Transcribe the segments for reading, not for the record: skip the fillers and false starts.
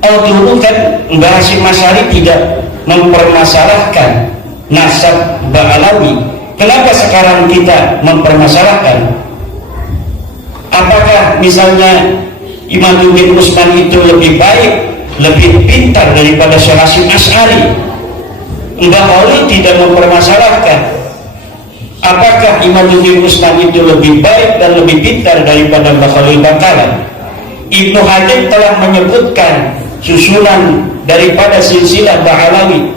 dulu kan Mbah Hasyim Asy'ari tidak mempermasalahkan nasab Ba'alawi. Kenapa sekarang kita mempermasalahkan? Apakah misalnya Imaduddin Utsman itu lebih baik, lebih pintar daripada Syekh Hasyim Asy'ari? Mbah Khalil tidak mempermasalahkan apakah Imaduddin Utsman itu lebih baik dan lebih pintar daripada Mbah Khalil Bangkalan. Ibnu Hajar telah menyebutkan susunan daripada silsilah Ba'alawi.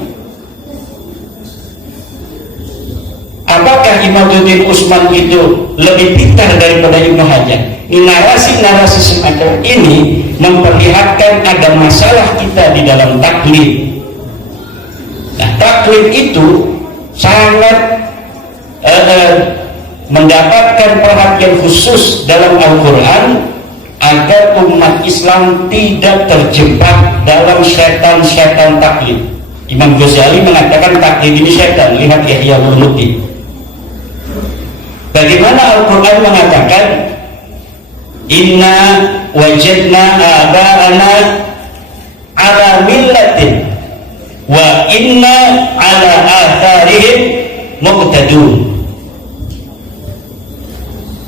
Apakah Imaduddin Utsman itu lebih pintar daripada Ibnu Hajar? Narasi-narasi semacam ini memperlihatkan ada masalah kita di dalam taklid. Nah, taklid itu sangat mendapatkan perhatian khusus dalam Al-Quran agar umat Islam tidak terjebak dalam setan-setan taklid. Imam Ghazali mengatakan taklid ini setan. Lihat Ihya Ulumuddin. Bagaimana Al-Quran mengatakan inna wajadna aba'ana ala millatin wa inna ala atharihim muqtadun.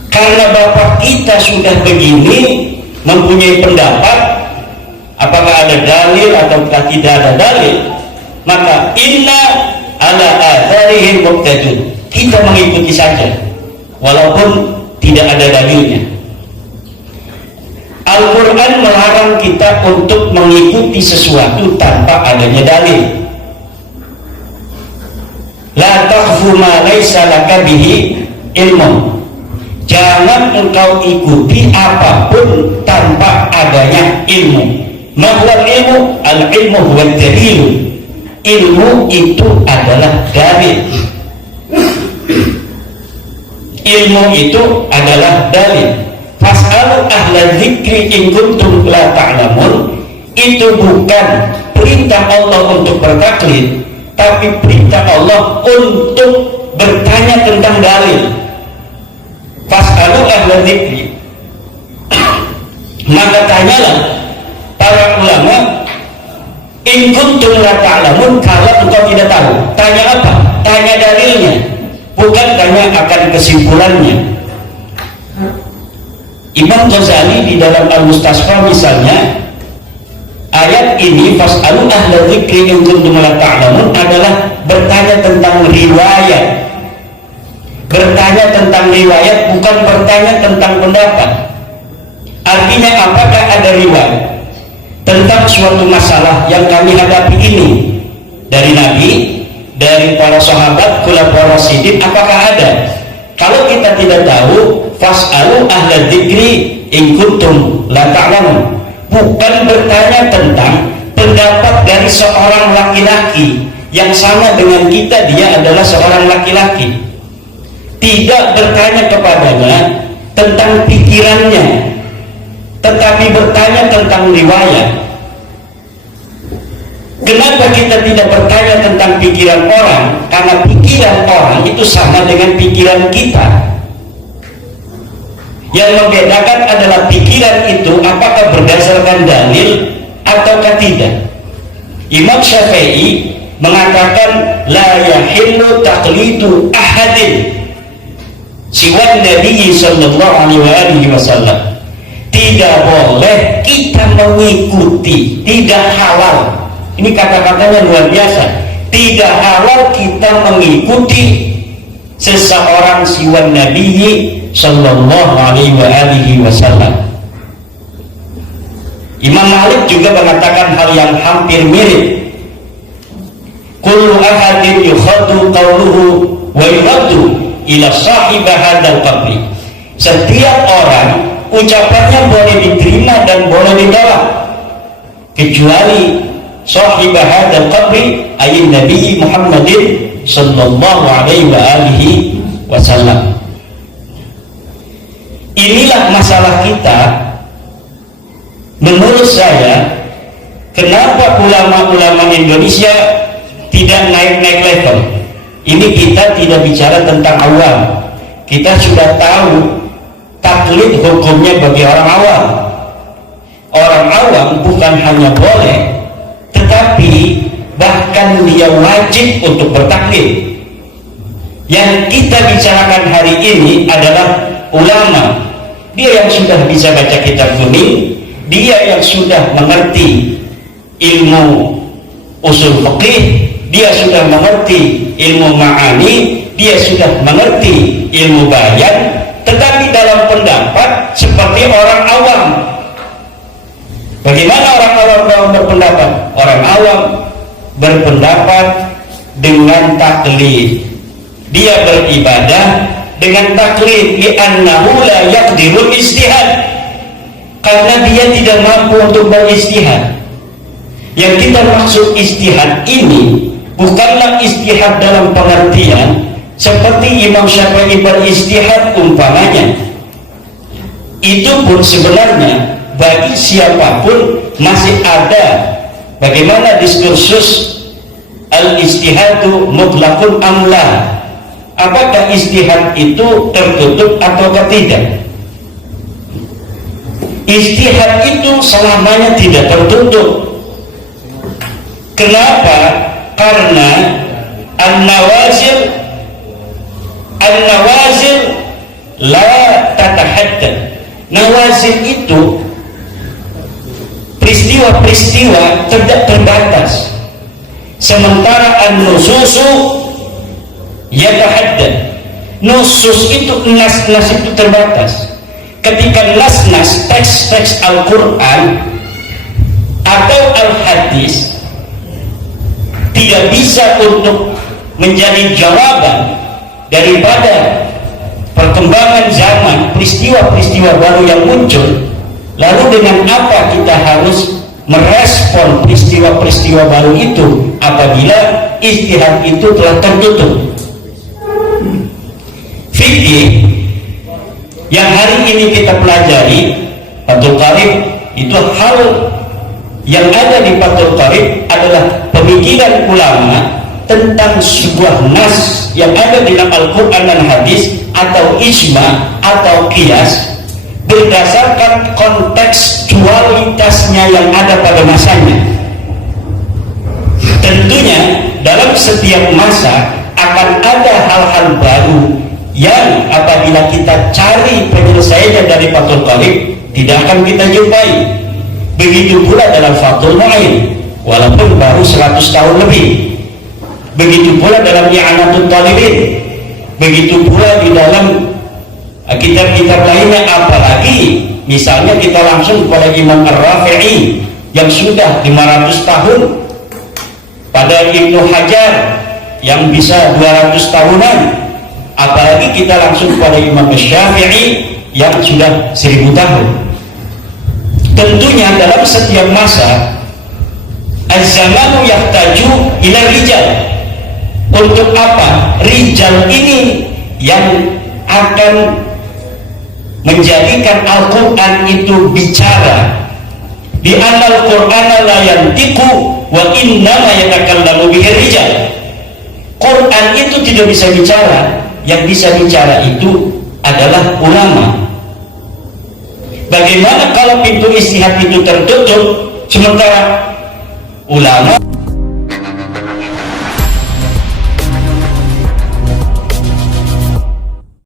Karena bapak kita sudah begini, mempunyai pendapat, apakah ada dalil atau tidak ada dalil, maka inna ala atharihim muqtadun, kita mengikuti saja walaupun tidak ada dalilnya. Al-Quran melarang kita untuk mengikuti sesuatu tanpa adanya dalil. La taqfu ma laysa laka bihi ilmun. Jangan engkau ikuti apapun tanpa adanya ilmu. Mahwal ilmu, al-ilmu huwa dalil. Ilmu itu adalah dalil. Ilmu itu adalah dalil. Fas'alu ahla dzikri in kuntum la ta'lamun. Itu bukan perintah Allah untuk bertaklid, tapi perintah Allah untuk bertanya tentang dalil. Fas'alu ahla dzikri, maka tanyalah para ulama, in kuntum la ta'lamun, kalau engkau tidak tahu. Tanya apa? Tanya dalilnya, bukan tanya akan kesimpulannya. Imam Ghazali di dalam Al-Mustasfa misalnya, ayat ini fas'alu ahla dzikri in kuntum la ta'lamun adalah bertanya tentang riwayat. Bertanya tentang riwayat, bukan bertanya tentang pendapat. Artinya apakah ada riwayat tentang suatu masalah yang kami hadapi ini dari Nabi, dari para sahabat, khulafaur rasyidin, apakah ada? Kalau kita tidak tahu, fas'alu ahla dzikri in kuntum la ta'lamun, bukan bertanya tentang pendapat dari seorang laki-laki yang sama dengan kita, dia adalah seorang laki-laki. Tidak bertanya kepadanya tentang pikirannya, tetapi bertanya tentang riwayat. Kenapa kita tidak bertanya tentang pikiran orang? Karena pikiran orang itu sama dengan pikiran kita. Yang membedakan adalah pikiran itu apakah berdasarkan dalil ataukah tidak. Imam Syafi'i mengatakan la yahillu taqlidu ahadin siwan Nabi sallallahu alaihi wasallam. Tidak boleh kita mengikuti, tidak halal. Ini kata-katanya luar biasa. Tidak halal kita mengikuti seseorang siwan Nabi sallallahu alaihi wasallam. Imam Malik juga mengatakan hal yang hampir mirip. Kullu ahadin yukhadu qawluhu wa yuraddu ila sahib hadzal qabri. Setiap orang ucapannya boleh diterima dan boleh ditolak kecuali sahib hadzal qabri ayat Nabi Muhammadin sallallahu alaihi wasallam. Inilah masalah kita. Menurut saya, kenapa ulama-ulama Indonesia tidak naik-naik level? Ini kita tidak bicara tentang awam. Kita sudah tahu taklid hukumnya bagi orang awam. orang awam bukan hanya boleh, tetapi bahkan dia wajib untuk bertaklid. Yang kita bicarakan hari ini adalah ulama. Dia yang sudah bisa baca kitab kuning, dia yang sudah mengerti ilmu usul fikih, dia sudah mengerti ilmu ma'ani, dia sudah mengerti ilmu bayan, tetapi dalam pendapat seperti orang awam. Bagaimana orang awam berpendapat? Orang awam berpendapat dengan taklid. Dia beribadah dengan taklid, li'annahu la yaqdirul ijtihad, karena dia tidak mampu untuk beristihad. Yang kita maksud istihad ini bukanlah istihad dalam pengertian seperti Imam Syafi'i beristihad umpamanya. Itu pun sebenarnya bagi siapapun masih ada. Bagaimana diskursus al-istihadu mutlaqun amla, apakah istihad itu tertutup atau tidak? Istihad itu selamanya tidak tertutup. Kenapa? Karena an-nawazil la tatahaddad. Nawazil itu peristiwa-peristiwa tidak terbatas, sementara an-nususu yatahaddad. Nusus itu, nas-nas itu terbatas. Ketika nas-nas, teks-teks Al-Quran atau Al-Hadis tidak bisa untuk menjadi jawaban daripada perkembangan zaman, peristiwa-peristiwa baru yang muncul, lalu dengan apa kita harus merespon peristiwa-peristiwa baru itu apabila istihad itu telah tertutup? Fikih yang hari ini kita pelajari, Fathul Qarib, itu hal yang ada di Fathul Qarib adalah pemikiran ulama tentang sebuah nas yang ada di dalam Al-Quran dan Hadis atau ijma atau qiyas berdasarkan kontekstualitasnya yang ada pada masanya. Tentunya dalam setiap masa akan ada hal-hal baru yang apabila kita cari penyelesaiannya dari Fathul Qarib tidak akan kita jumpai. Begitu pula dalam Fathul Mu'in, walaupun baru 100 tahun lebih. Begitu pula dalam I'anatul Talibin, begitu pula di dalam kitab-kitab lainnya, apalagi misalnya kita langsung kepada Imam Ar-Rafi'i yang sudah 500 tahun, pada Ibnu Hajar yang bisa 200 tahunan, apalagi kita langsung kepada Imam Syafi'i yang sudah 1000 tahun. Tentunya dalam setiap masa az-zamanu yahtaju ila rijal. Untuk apa? Rijal ini yang akan menjadikan Al-Quran itu bicara. Di anal Quran la yantiqu wa innama yatakallamu bihi rijal. Quran itu tidak bisa bicara, yang bisa bicara itu adalah ulama. Bagaimana kalau pintu istihad itu tertutup sementara ulama